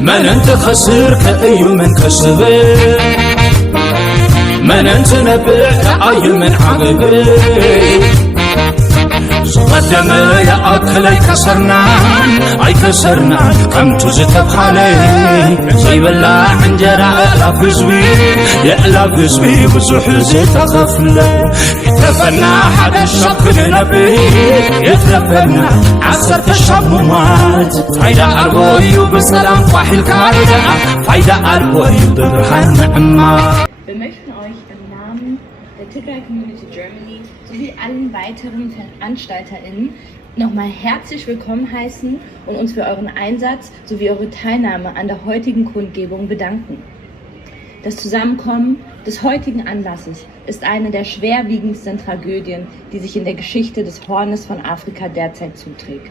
من انت خسر كأي من كسب من انت نبع كأي من عقب قدم يا أكلي كسرنا أي كسرنا كم تزتب علي زي بلا عنجرة ألاف زبي يا ألاف زبي بزح زيت غفلة يتفنى حد الشق لنبي يتلفنا عصر الشمومات فايدة أربوي وبسلام فاحل كاردة فايدة أربوي ببرهان نعمة. Wir möchten euch im Namen der Tigray Community Germany sowie allen weiteren VeranstalterInnen nochmal herzlich willkommen heißen und uns für euren Einsatz sowie eure Teilnahme an der heutigen Kundgebung bedanken. Das Zusammenkommen des heutigen Anlasses ist eine der schwerwiegendsten Tragödien, die sich in der Geschichte des Hornes von Afrika derzeit zuträgt.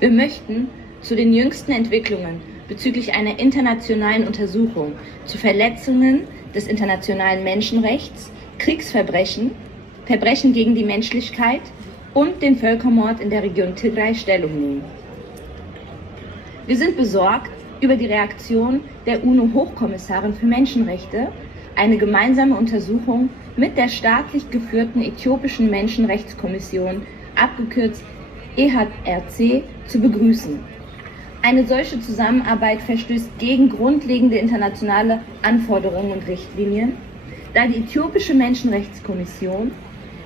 Wir möchten zu den jüngsten Entwicklungen bezüglich einer internationalen Untersuchung zu Verletzungen des internationalen Menschenrechts, Kriegsverbrechen, Verbrechen gegen die Menschlichkeit und den Völkermord in der Region Tigray Stellung nehmen. Wir sind besorgt über die Reaktion der UNO-Hochkommissarin für Menschenrechte, eine gemeinsame Untersuchung mit der staatlich geführten äthiopischen Menschenrechtskommission, abgekürzt EHRC, zu begrüßen. Eine solche Zusammenarbeit verstößt gegen grundlegende internationale Anforderungen und Richtlinien, da die äthiopische Menschenrechtskommission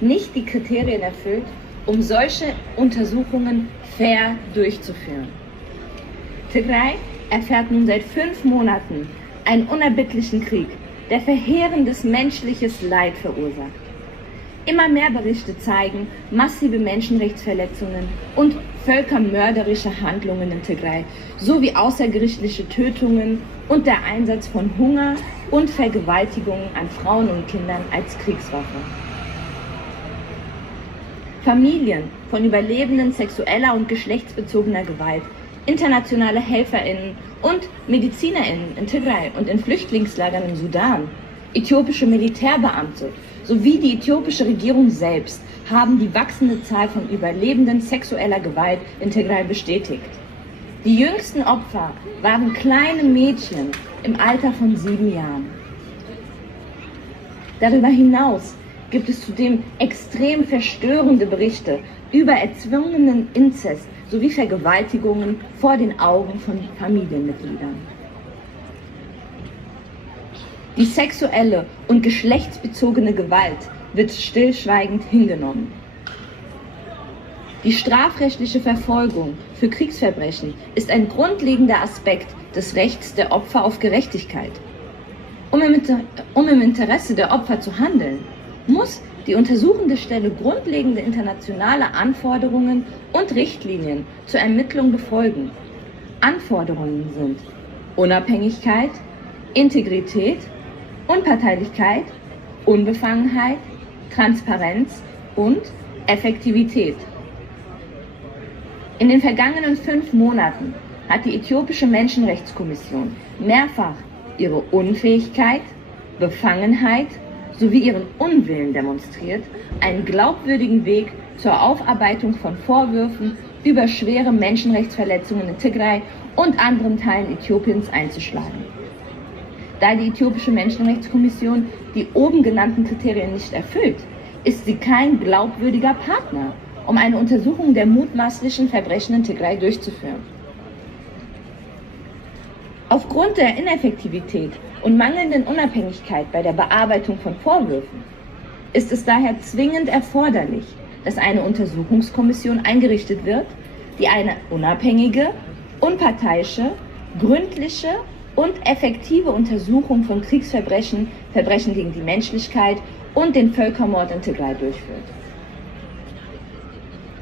nicht die Kriterien erfüllt, um solche Untersuchungen fair durchzuführen. Tigray erfährt nun seit 5 Monaten einen unerbittlichen Krieg, der verheerendes menschliches Leid verursacht. Immer mehr Berichte zeigen massive Menschenrechtsverletzungen und völkermörderische Handlungen in Tigray, sowie außergerichtliche Tötungen und der Einsatz von Hunger und Vergewaltigungen an Frauen und Kindern als Kriegswaffe. Familien von Überlebenden sexueller und geschlechtsbezogener Gewalt, internationale HelferInnen und MedizinerInnen in Tigray und in Flüchtlingslagern im Sudan, äthiopische Militärbeamte sowie die äthiopische Regierung selbst haben die wachsende Zahl von Überlebenden sexueller Gewalt in Tigray bestätigt. Die jüngsten Opfer waren kleine Mädchen im Alter von 7 Jahren. Darüber hinaus gibt es zudem extrem verstörende Berichte über erzwungenen Inzest sowie Vergewaltigungen vor den Augen von Familienmitgliedern. Die sexuelle und geschlechtsbezogene Gewalt wird stillschweigend hingenommen. Die strafrechtliche Verfolgung für Kriegsverbrechen ist ein grundlegender Aspekt des Rechts der Opfer auf Gerechtigkeit. Um im Interesse der Opfer zu handeln, muss die untersuchende Stelle grundlegende internationale Anforderungen und Richtlinien zur Ermittlung befolgen. Anforderungen sind Unabhängigkeit, Integrität, Unparteilichkeit, Unbefangenheit, Transparenz und Effektivität. In den vergangenen 5 Monaten hat die äthiopische Menschenrechtskommission mehrfach ihre Unfähigkeit, Befangenheit sowie ihren Unwillen demonstriert, einen glaubwürdigen Weg zur Aufarbeitung von Vorwürfen über schwere Menschenrechtsverletzungen in Tigray und anderen Teilen Äthiopiens einzuschlagen. Da die äthiopische Menschenrechtskommission die oben genannten Kriterien nicht erfüllt, ist sie kein glaubwürdiger Partner, um eine Untersuchung der mutmaßlichen Verbrechen in Tigray durchzuführen. Aufgrund der Ineffektivität und mangelnden Unabhängigkeit bei der Bearbeitung von Vorwürfen ist es daher zwingend erforderlich, dass eine Untersuchungskommission eingerichtet wird, die eine unabhängige, unparteiische, gründliche und effektive Untersuchung von Kriegsverbrechen, Verbrechen gegen die Menschlichkeit und den Völkermord in Tigray durchführt.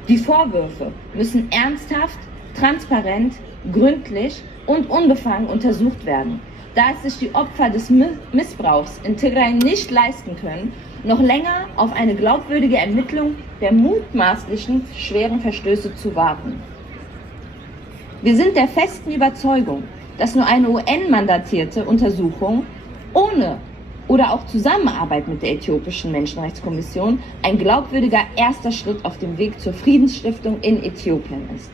Die Vorwürfe müssen ernsthaft, transparent, gründlich und unbefangen untersucht werden, da es sich die Opfer des Missbrauchs in Tigray nicht leisten können, noch länger auf eine glaubwürdige Ermittlung der mutmaßlichen schweren Verstöße zu warten. Wir sind der festen Überzeugung, dass nur eine UN-mandatierte Untersuchung ohne oder auch Zusammenarbeit mit der äthiopischen Menschenrechtskommission ein glaubwürdiger erster Schritt auf dem Weg zur Friedensstiftung in Äthiopien ist.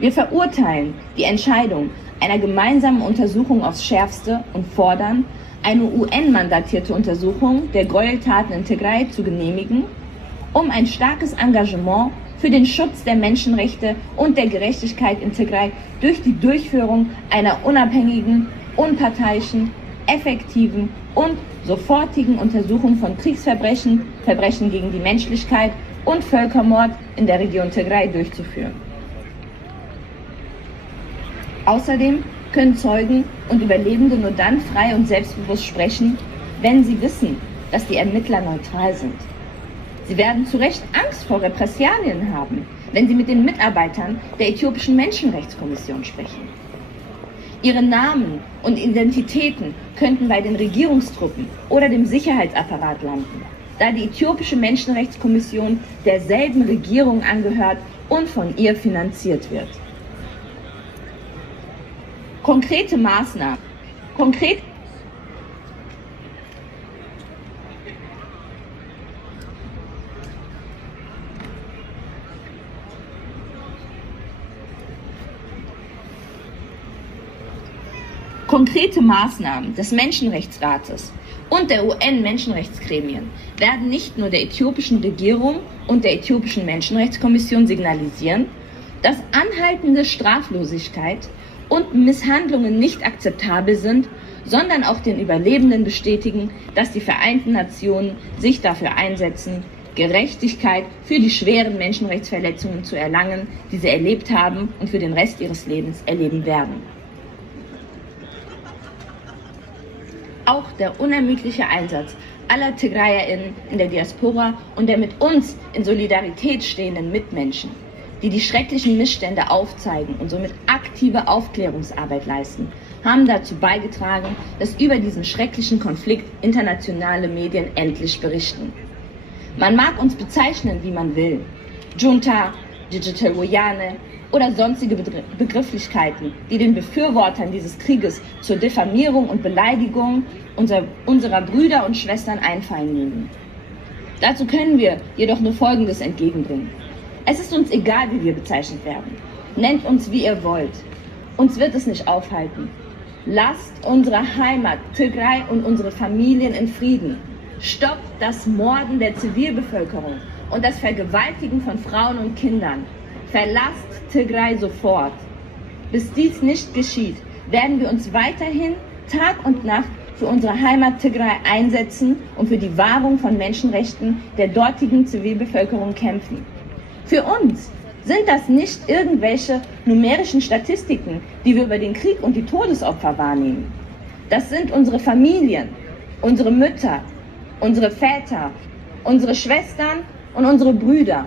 Wir verurteilen die Entscheidung einer gemeinsamen Untersuchung aufs Schärfste und fordern, eine UN-mandatierte Untersuchung der Gräueltaten in Tigray zu genehmigen, um ein starkes Engagement für den Schutz der Menschenrechte und der Gerechtigkeit in Tigray durch die Durchführung einer unabhängigen, unparteiischen, effektiven und sofortigen Untersuchung von Kriegsverbrechen, Verbrechen gegen die Menschlichkeit und Völkermord in der Region Tigray durchzuführen. Außerdem können Zeugen und Überlebende nur dann frei und selbstbewusst sprechen, wenn sie wissen, dass die Ermittler neutral sind. Sie werden zu Recht Angst vor Repressalien haben, wenn sie mit den Mitarbeitern der äthiopischen Menschenrechtskommission sprechen. Ihre Namen und Identitäten könnten bei den Regierungstruppen oder dem Sicherheitsapparat landen, da die äthiopische Menschenrechtskommission derselben Regierung angehört und von ihr finanziert wird. Konkrete Maßnahmen. Konkrete Maßnahmen des Menschenrechtsrates und der UN-Menschenrechtsgremien werden nicht nur der äthiopischen Regierung und der äthiopischen Menschenrechtskommission signalisieren, dass anhaltende Straflosigkeit und Misshandlungen nicht akzeptabel sind, sondern auch den Überlebenden bestätigen, dass die Vereinten Nationen sich dafür einsetzen, Gerechtigkeit für die schweren Menschenrechtsverletzungen zu erlangen, die sie erlebt haben und für den Rest ihres Lebens erleben werden. Auch der unermüdliche Einsatz aller TigrayerInnen in der Diaspora und der mit uns in Solidarität stehenden Mitmenschen, die die schrecklichen Missstände aufzeigen und somit aktive Aufklärungsarbeit leisten, haben dazu beigetragen, dass über diesen schrecklichen Konflikt internationale Medien endlich berichten. Man mag uns bezeichnen, wie man will. Junta, Digital Wayane oder sonstige Begrifflichkeiten, die den Befürwortern dieses Krieges zur Diffamierung und Beleidigung unserer Brüder und Schwestern einfallen mögen. Dazu können wir jedoch nur Folgendes entgegenbringen. Es ist uns egal, wie wir bezeichnet werden. Nennt uns, wie ihr wollt. Uns wird es nicht aufhalten. Lasst unsere Heimat, Tigray und unsere Familien in Frieden. Stoppt das Morden der Zivilbevölkerung und das Vergewaltigen von Frauen und Kindern. Verlasst Tigray sofort. Bis dies nicht geschieht, werden wir uns weiterhin Tag und Nacht für unsere Heimat Tigray einsetzen und für die Wahrung von Menschenrechten der dortigen Zivilbevölkerung kämpfen. Für uns sind das nicht irgendwelche numerischen Statistiken, die wir über den Krieg und die Todesopfer wahrnehmen. Das sind unsere Familien, unsere Mütter, unsere Väter, unsere Schwestern und unsere Brüder.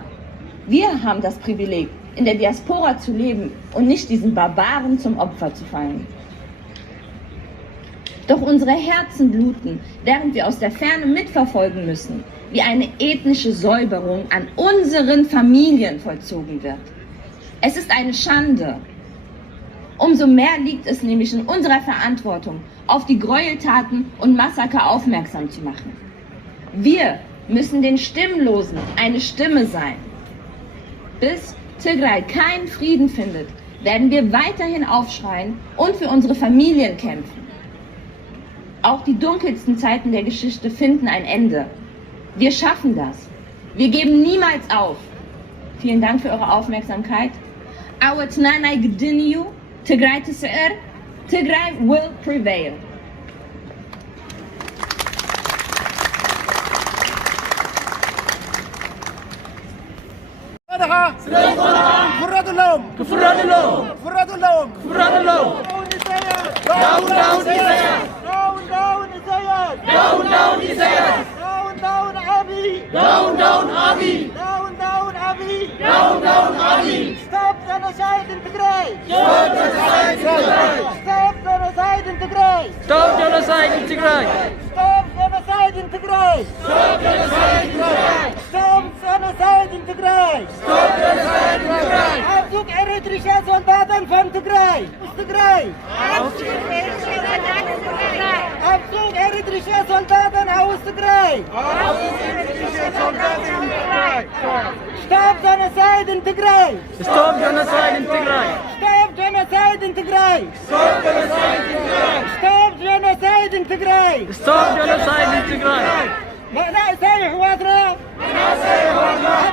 Wir haben das Privileg, in der Diaspora zu leben und nicht diesen Barbaren zum Opfer zu fallen. Doch unsere Herzen bluten, während wir aus der Ferne mitverfolgen müssen, wie eine ethnische Säuberung an unseren Familien vollzogen wird. Es ist eine Schande. Umso mehr liegt es nämlich in unserer Verantwortung, auf die Gräueltaten und Massaker aufmerksam zu machen. Wir müssen den Stimmlosen eine Stimme sein. Bis Tigray keinen Frieden findet, werden wir weiterhin aufschreien und für unsere Familien kämpfen. Auch die dunkelsten Zeiten der Geschichte finden ein Ende. Wir schaffen das. Wir geben niemals auf. Vielen Dank für eure Aufmerksamkeit. Awatnanai Gdiniu, Tigray Tisir, Tigray will prevail. فراد اللوم كفران اللوم فراد اللوم كفران اللوم داون داون إزايا داون داون إزايا داون داون إزايا داون داون أبي داون داون أبي داون داون أبي داون داون أبي Stop genocide in Tigray Stop genocide in Tigray Stop genocide in Tigray Stop genocide in Tigray! Stop genocide in Tigray Stop genocide in Tigray Stop genocide in Tigray Stop genocide in Tigray Abzug eritrischer Soldaten von Tigray ist Tigray Abzug eritrischer Soldaten aus Tigray Abzug eritrischer Soldaten in Tigray Stop genocide in Tigray Stop genocide in Tigray! genocide in Tigray! Stop genocide in Tigray! Stop genocide in Tigray! مناسي حواتنا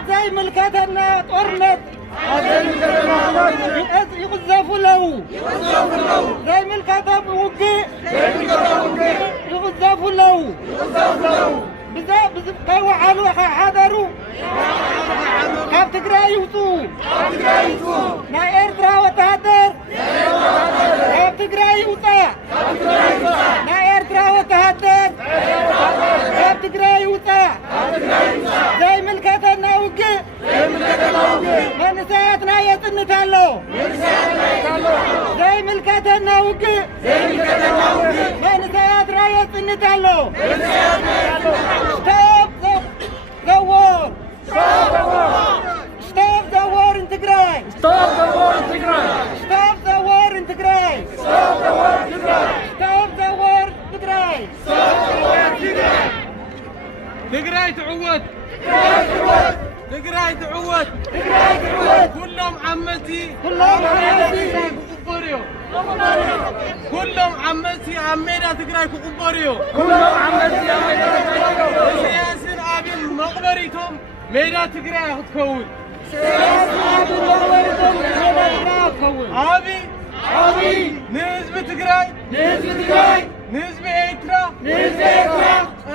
زي ملكتنا طرنت يغزفوا له زي ملكتهم وقي يغزفوا له بزاف قوعوا حضروا كاب تقراي وطو نا إيرترا وتهدر كاب تقراي وطا نا إيرترا وتهدر كاب تقراي وطا زي ملكتنا وقي منسياتنا يتنتالو زي ملكتنا وقي منسياتنا يتنتالو Stop the war! Stop the war! Stop the war in Tigray! Stop the war in Tigray! Stop the war in Tigray! Stop the war in Tigray! Stop the war in Tigray! Stop the war in Tigray! Tigray تعود! Tigray تعود! Tigray تعود! كلهم عمتي كقبريو كلهم عمتي عمينا تقراي كقبريو كلهم عمتي عمينا سياسين أبي مقبريتهم ميدا تقراي تكون سياسين أبي مقبريتهم ميدا تقراي تكون أبي نسبة تقراي نسبة إترا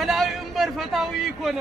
ألا ينبر فتاوي يكون